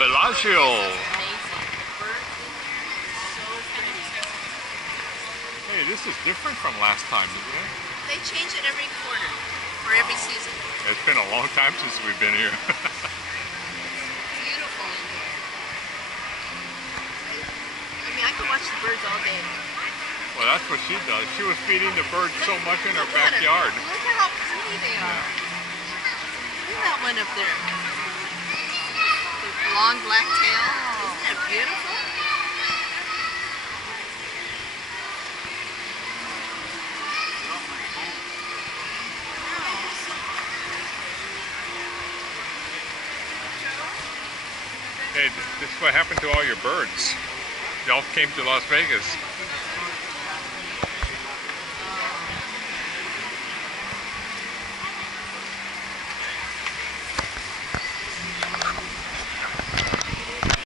Belagio. Hey, this is different from last time, isn't it? They change it every quarter or every season. It's been a long time since we've been here. Beautiful in here. I mean, I could watch the birds all day. Well, that's what she does. She was feeding the birds so much in her Look at 'em. backyard. Look at how pretty they are. Look at that one up there. The long black tail. Isn't that beautiful? Hey, this is what happened to all your birds. They all came to Las Vegas.